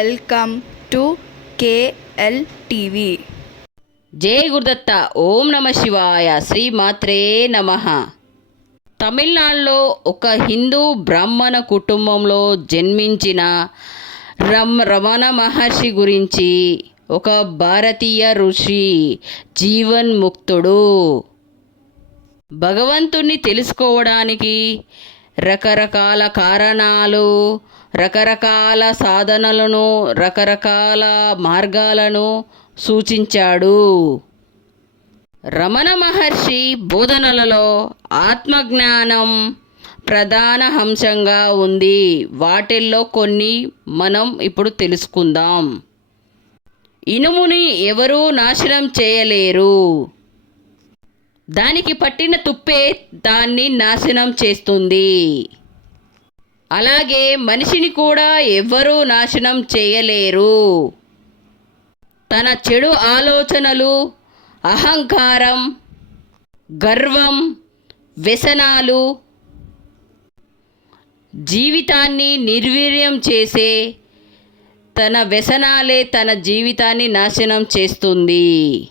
Welcome to KLTV. జై గురుదత్త. ఓం నమ శివాయ. శ్రీ మాత్రే నమః. తమిళనాడులో ఒక హిందూ బ్రాహ్మణ కుటుంబంలో జన్మించిన రమణ మహర్షి గురించి ఒక భారతీయ ఋషి జీవన్ముక్తుడు భగవంతుణ్ణి తెలుసుకోవడానికి రకరకాల కారణాలు, రకరకాల సాధనలను, రకరకాల మార్గాలను సూచించాడు. రమణ మహర్షి బోధనలలో ఆత్మజ్ఞానం ప్రధాన అంశంగా ఉంది. వాటిల్లో కొన్ని మనం ఇప్పుడు తెలుసుకుందాం. ఇనుముని ఎవరూ నాశనం చేయలేరు. దానికి పట్టిన తుప్పే దాన్ని నాశనం చేస్తుంది. అలాగే మనిషిని కూడా ఎవ్వరూ నాశనం చేయలేరు. తన చెడు ఆలోచనలు, అహంకారం, గర్వం, వ్యసనాలు జీవితాన్ని నిర్వీర్యం చేసే తన వ్యసనాలే తన జీవితాన్ని నాశనం చేస్తుంది.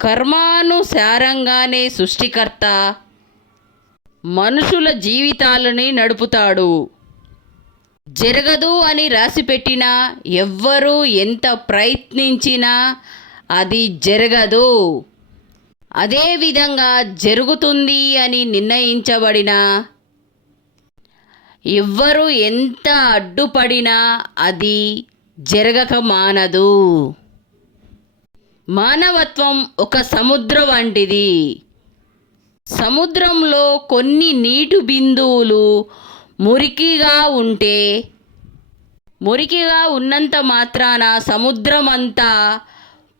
కర్మానుసారంగానే సృష్టికర్త మనుషుల జీవితాలని నడుపుతాడు. జరగదు అని రాసిపెట్టినా ఎవ్వరూ ఎంత ప్రయత్నించినా అది జరగదు. అదేవిధంగా జరుగుతుంది అని నిర్ణయించబడిన ఎవ్వరూ ఎంత అడ్డుపడినా అది జరగక మానదు. మానవత్వం ఒక సముద్రం వంటిది. సముద్రంలో కొన్ని నీటి బిందువులు మురికిగా ఉన్నంత మాత్రాన సముద్రం అంతా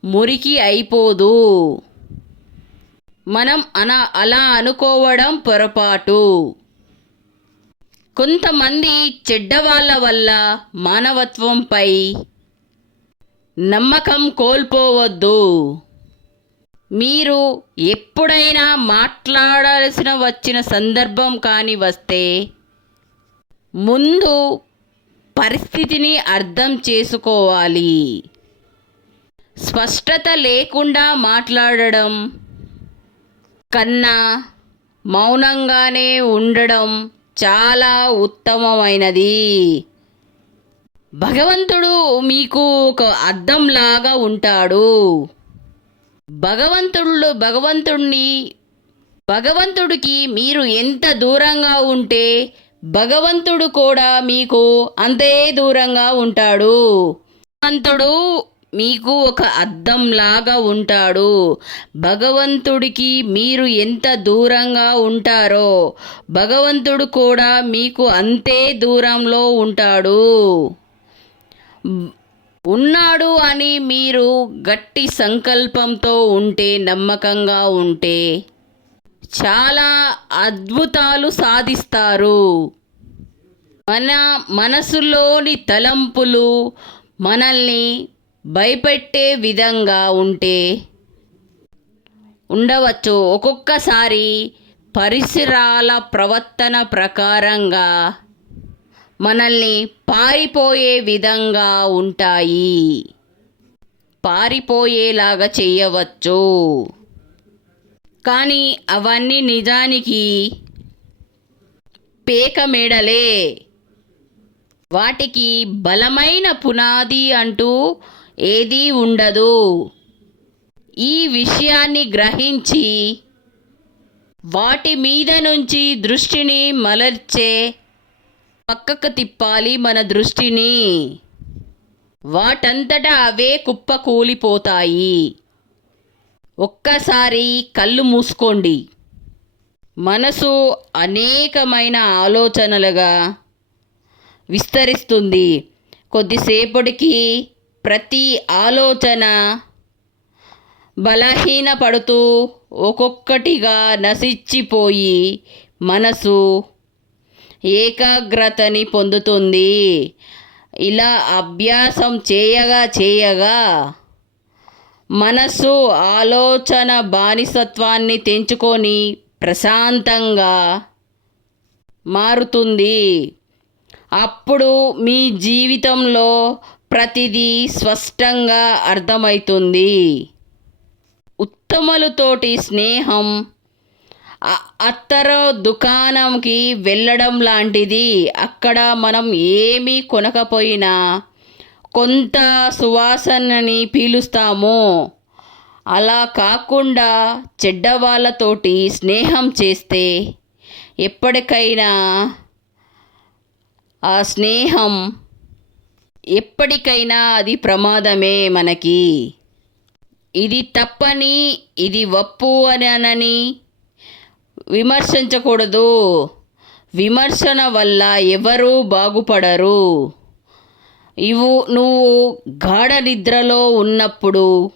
మురికి అయిపోదు. మనం అలా అనుకోవడం పొరపాటు. కొంతమంది చెడ్డవాళ్ళ వల్ల మానవత్వంపై నమ్మకం కోల్పోవద్దు. మీరు ఎప్పుడైనా మాట్లాడాల్సిన వచ్చిన సందర్భం కానీ వస్తే ముందు పరిస్థితిని అర్థం చేసుకోవాలి. స్పష్టత లేకుండా మాట్లాడడం కన్నా మౌనంగానే ఉండడం చాలా ఉత్తమమైనది. భగవంతుడు మీకు ఒక అద్దంలాగా ఉంటాడు. భగవంతుడికి మీరు ఎంత దూరంగా ఉంటే భగవంతుడు కూడా మీకు అంతే దూరంగా ఉంటాడు. భగవంతుడు మీకు ఒక అద్దంలాగా ఉంటాడు. భగవంతుడికి మీరు ఎంత దూరంగా ఉంటారో భగవంతుడు కూడా మీకు అంతే దూరంలో ఉంటాడు. ఉన్నాడు అని మీరు గట్టి సంకల్పంతో ఉంటే, నమ్మకంగా ఉంటే చాలా అద్భుతాలు సాధిస్తారు. మన మనసులోని తలంపులు మనల్ని భయపెట్టే విధంగా ఉండవచ్చు. ఒక్కొక్కసారి పరిసరాల ప్రవర్తన ప్రకారంగా మనల్ని పారిపోయే విధంగా ఉంటాయి. పారిపోయేలాగా చేయవచ్చు. కానీ అవన్నీ నిజానికి పేక మేడలే. వాటికి బలమైన పునాది అంటూ ఏదీ ఉండదు. ఈ విషయాన్ని గ్రహించి వాటి మీద నుంచి దృష్టిని మరల్చే పక్కకు తిప్పాలి మన దృష్టిని. వాటంతటా అవే కుప్ప కూలిపోతాయి. ఒక్కసారి కళ్ళు మూసుకోండి. మనసు అనేకమైన ఆలోచనలుగా విస్తరిస్తుంది. కొద్దిసేపటికి ప్రతి ఆలోచన బలహీనపడుతూ ఒక్కొక్కటిగా నశించిపోయి మనసు ఏకాగ్రతని పొందుతుంది. ఇలా అభ్యాసం చేయగా మనసు ఆలోచన బానిసత్వాన్ని తెంచుకొని ప్రశాంతంగా మారుతుంది. అప్పుడు మీ జీవితంలో ప్రతిదీ స్పష్టంగా అర్థమవుతుంది. ఉత్తములతోటి స్నేహం అత్తరు దుకాణంకి వెళ్ళడం లాంటిది. అక్కడ మనం ఏమీ కొనకపోయినా కొంత సువాసనని పీలుస్తాము. అలా కాకుండా చెడ్డవాళ్ళతోటి స్నేహం చేస్తే ఎప్పటికైనా ఆ స్నేహం ఎప్పటికైనా అది ప్రమాదమే మనకి. ఇది తప్పని, ఇది ఒప్పు అని విమర్శించకూడదు. విమర్శన వల్ల ఎవరూ బాగుపడరు. నువ్వు గాఢ నిద్రలో ఉన్నప్పుడు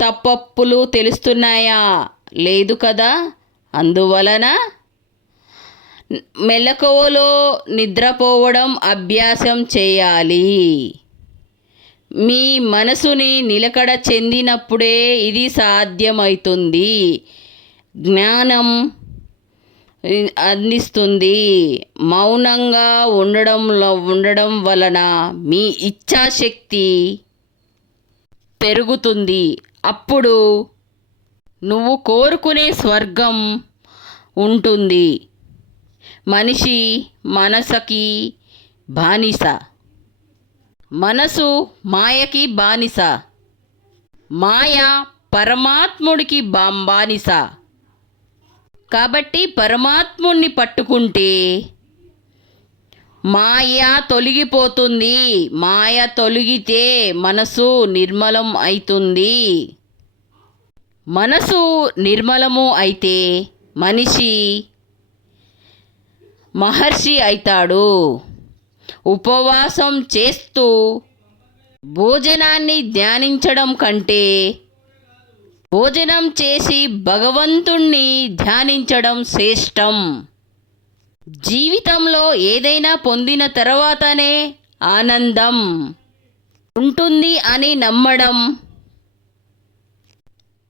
తప్పప్పులు తెలుస్తున్నాయా? లేదు కదా. అందువలన మెలకువలో నిద్రపోవడం అభ్యాసం చేయాలి. మీ మనసుని నిలకడ చెందినప్పుడే ఇది సాధ్యమవుతుంది. జ్ఞానం అందిస్తుంది. మౌనంగా ఉండడం వలన మీ ఇచ్ఛాశక్తి పెరుగుతుంది. అప్పుడు నువ్వు కోరుకునే స్వర్గం ఉంటుంది. మనిషి మనసుకి బానిస. మనసు మాయకి బానిస. మాయ పరమాత్ముడికి బానిస. కాబట్టి పరమాత్ముడిని పట్టుకుంటే మాయ తొలగిపోతుంది. మాయ తొలగితే మనసు నిర్మలం అవుతుంది. మనసు నిర్మలము అయితే మనిషి మహర్షి అవుతాడు. ఉపవాసం చేస్తూ భోజనాన్ని ధ్యానించడం కంటే భోజనం చేసి భగవంతుణ్ణి ధ్యానించడం శ్రేష్టం. జీవితంలో ఏదైనా పొందిన తర్వాతనే ఆనందం ఉంటుంది అని నమ్మడం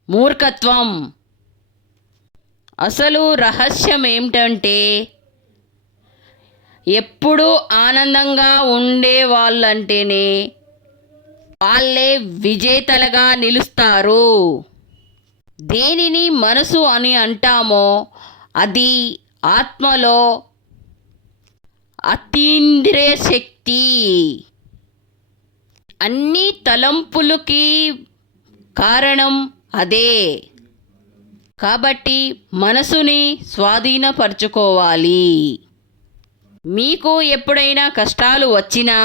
మూర్ఖత్వం. అసలు రహస్యం ఏమిటంటే ఎప్పుడూ ఆనందంగా ఉండే వాళ్ళంటేనే వాళ్ళే విజేతలుగా నిలుస్తారు. దేనిని మనసు అని అంటామో అది ఆత్మలో అతీంద్రియ శక్తి. అన్ని తలంపులకి కారణం అదే. కాబట్టి మనసుని స్వాధీనపరచుకోవాలి. మీకు ఎప్పుడైనా కష్టాలు వచ్చినా,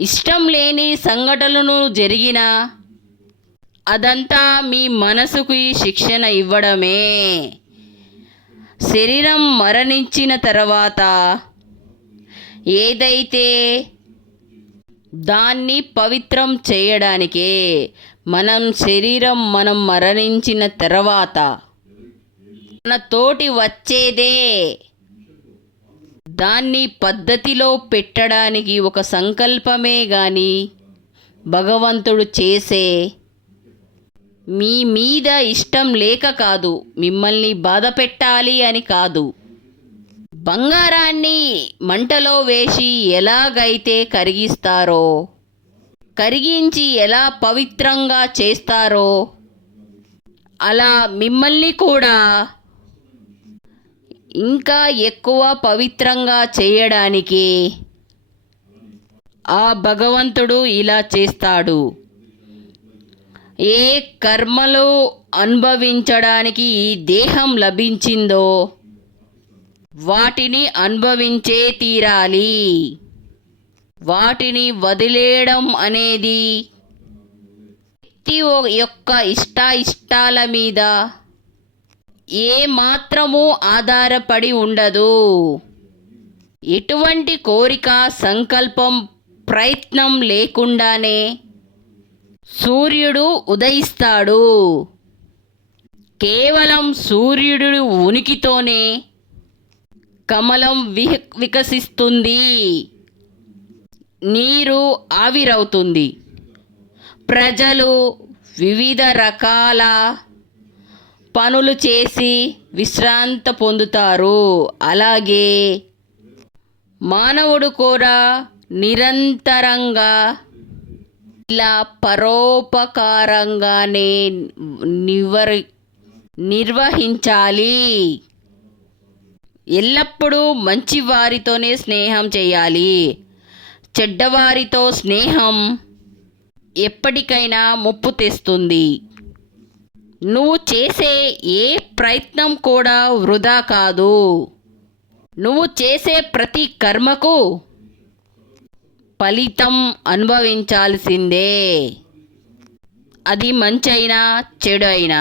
ఇష్టం లేని సంఘటనలు జరిగినా అదంతా మీ మనసుకి శిక్షణ ఇవ్వడమే. శరీరం మరణించిన తర్వాత ఏదైతే దాన్ని పవిత్రం చేయడానికే మనం మరణించిన తర్వాత మన తోటి వచ్చేదే. దాన్ని పద్ధతిలో పెట్టడానికి ఒక సంకల్పమే గాని భగవంతుడు చేసే మీ మీద ఇష్టం లేక కాదు, మిమ్మల్ని బాధ పెట్టాలి అని కాదు. బంగారాన్ని మంటలో వేసి ఎలాగైతే కరిగించి ఎలా పవిత్రంగా చేస్తారో అలా మిమ్మల్ని కూడా ఇంకా ఎక్కువ పవిత్రంగా చేయడానికి ఆ భగవంతుడు ఇలా చేస్తాడు. ఏ కర్మలు అనుభవించడానికి ఈ దేహం లభించిందో వాటిని అనుభవించే తీరాలి. వాటిని వదిలేయడం అనేది వ్యక్తి యొక్క ఇష్టాల మీద ఏ మాత్రము ఆధారపడి ఉండదు. ఎటువంటి కోరిక, సంకల్పం, ప్రయత్నం లేకుండానే సూర్యుడు ఉదయిస్తాడు. కేవలం సూర్యుడు ఉనికితోనే కమలం వికసిస్తుంది, నీరు ఆవిరవుతుంది. ప్రజలు వివిధ రకాల పనులు చేసి విశ్రాంతి పొందుతారు. అలాగే మానవుడు కూడా నిరంతరంగా ఇలా పరోపకారంగానే నిర్వహించాలి. ఎల్లప్పుడూ మంచివారితోనే స్నేహం చేయాలి. చెడ్డవారితో స్నేహం ఎప్పటికైనా ముప్పు తెస్తుంది. నువ్వు చేసే ఏ ప్రయత్నం కూడా వృధా కాదు. నువ్వు చేసే ప్రతి కర్మకు ఫలితం అనుభవించాల్సిందే. అది మంచి అయినా చెడు అయినా.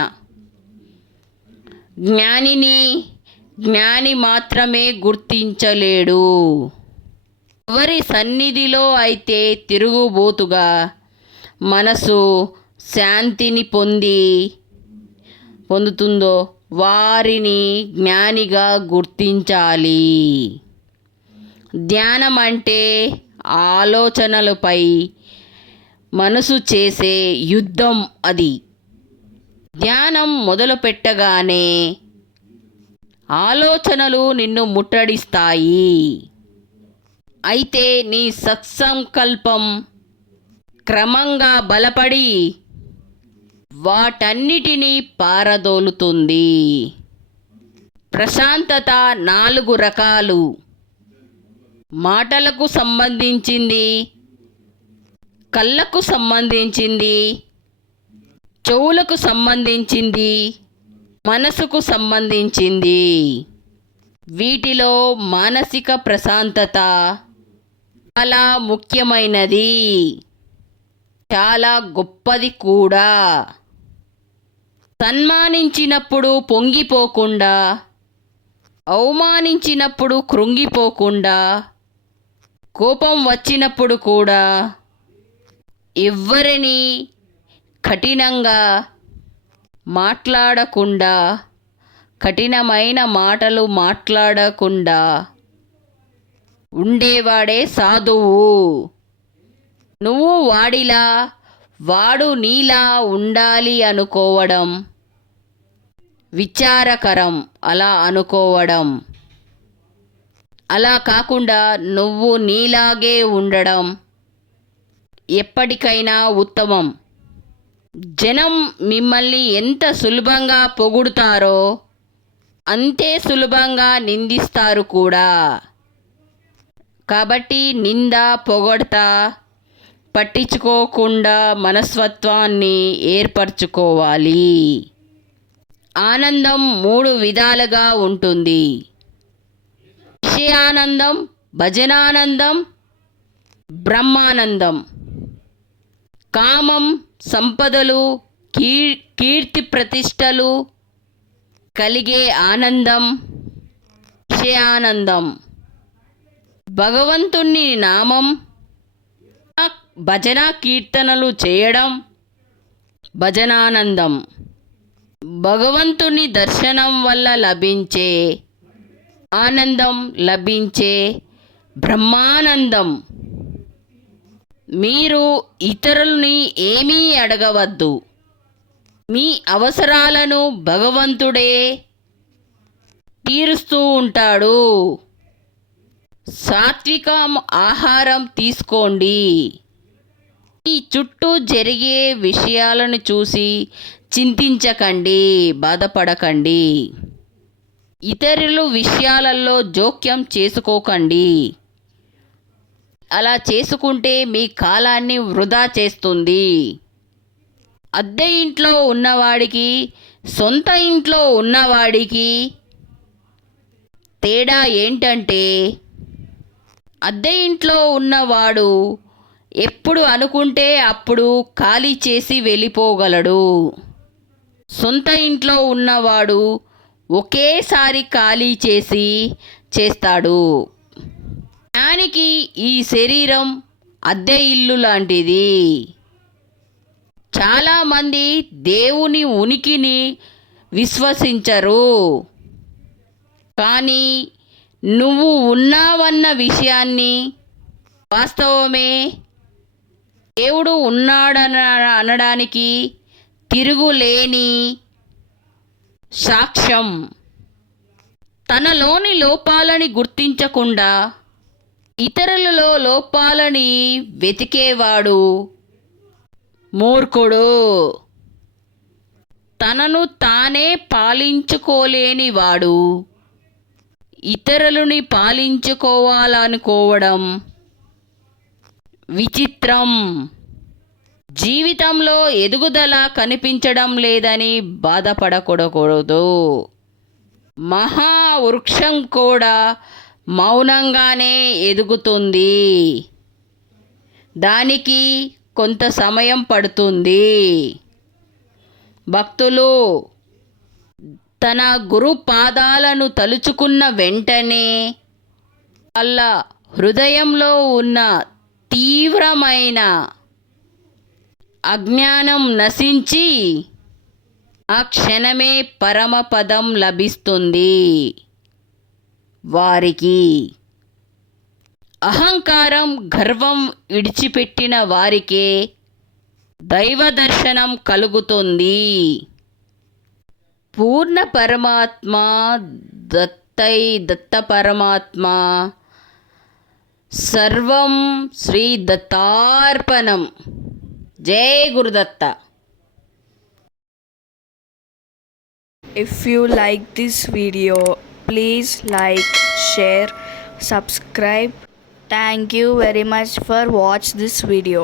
జ్ఞాని మాత్రమే గుర్తించలేడు. ఎవరి సన్నిధిలో అయితే తిరుగుబోతుగా మనసు శాంతిని పొందుతుందో వారిని జ్ఞానిగా గుర్తించాలి. ధ్యానం అంటే ఆలోచనలపై మనసు చేసే యుద్ధం. అది ధ్యానం మొదలుపెట్టగానే ఆలోచనలు నిన్ను ముట్టడిస్తాయి. అయితే నీ సత్సంకల్పం క్రమంగా బలపడి వాటన్నిటినీ పారదోలుతుంది. ప్రశాంతత 4 రకాలు. మాటలకు సంబంధించింది, కళ్ళకు సంబంధించింది, చెవులకు సంబంధించింది, మనసుకు సంబంధించింది. వీటిలో మానసిక ప్రశాంతత చాలా ముఖ్యమైనది, చాలా గొప్పది కూడా. సన్మానించినప్పుడు పొంగిపోకుండా, అవమానించినప్పుడు కృంగిపోకుండా, కోపం వచ్చినప్పుడు కూడా ఎవ్వరిని కఠినంగా మాట్లాడకుండా, కఠినమైన మాటలు మాట్లాడకుండా ఉండేవాడే సాధువు. నువ్వు వాడిలా, వాడు నీలా ఉండాలి అనుకోవడం విచారకరం. అలా అనుకోవడం, అలా కాకుండా నువ్వు నీలాగే ఉండడం ఎప్పటికైనా ఉత్తమం. జనం మిమ్మల్ని ఎంత సులభంగా పొగుడుతారో అంతే సులభంగా నిందిస్తారు కూడా. కాబట్టి నింద పొగడ్త పట్టించుకోకుండా మనస్తత్వాన్ని ఏర్పరచుకోవాలి. ఆనందం 3 విధాలుగా ఉంటుంది. విషయానందం, భజనానందం, బ్రహ్మానందం. కామం, సంపదలు, కీర్తి ప్రతిష్టలు కలిగే ఆనందం విషయానందం. భగవంతుని నామం, భజన కీర్తనలు చేయడం భజనానందం. భగవంతుని దర్శనం వల్ల లభించే ఆనందం, లభించే బ్రహ్మానందం. మీరు ఇతరుల్ని ఏమీ అడగవద్దు. మీ అవసరాలను భగవంతుడే తీరుస్తూ ఉంటాడు. సాత్విక ఆహారం తీసుకోండి. ఈ చుట్టూ జరిగే విషయాలను చూసి చింతించకండి, బాధపడకండి. ఇతరుల విషయాలలో జోక్యం చేసుకోకండి. అలా చేసుకుంటే మీ కాలాన్ని వృధా చేస్తుంది. అద్దె ఇంట్లో ఉన్నవాడికి, సొంత ఇంట్లో ఉన్నవాడికి తేడా ఏంటంటే, అద్దె ఇంట్లో ఉన్నవాడు ఎప్పుడు అనుకుంటే అప్పుడు ఖాళీ చేసి వెళ్ళిపోగలడు. సొంత ఇంట్లో ఉన్నవాడు ఒకేసారి ఖాళీ చేస్తాడు. జ్ఞానికి ఈ శరీరం అద్దె ఇల్లు లాంటిది. చాలామంది దేవుని ఉనికిని విశ్వసించరు. కానీ నువ్వు ఉన్నావన్న విషయాన్ని వాస్తవమే. దేవుడు ఉన్నాడనడానికి తిరుగులేని సాక్ష్యం. తనలోని లోపాలని గుర్తించకుండా ఇతరులలో లోపాలని వెతికేవాడు మూర్ఖుడు. తనను తానే పాలించుకోలేనివాడు ఇతరులని పాలించుకోవాలనుకోవడం విచిత్రం. జీవితంలో ఎదుగుదల కనిపించడం లేదని బాధపడకూడదు. మహావృక్షం కూడా మౌనంగానే ఎదుగుతుంది. దానికి కొంత సమయం పడుతుంది. భక్తులు తన గురు పాదాలను తలుచుకున్న వెంటనే వాళ్ళ హృదయంలో ఉన్న తీవ్రమైన అజ్ఞానం నశించి ఆ క్షణమే పరమపదం లభిస్తుంది వారికి. అహంకారం, గర్వం విడిచిపెట్టిన వారికే దైవ దర్శనం కలుగుతుంది. పూర్ణ పరమాత్మ దత్త పరమాత్మ సర్వం శ్రీ దత్తార్పణం. జై Gurudatta. If you like this video, please like, share, subscribe. Thank you very much for watch this video.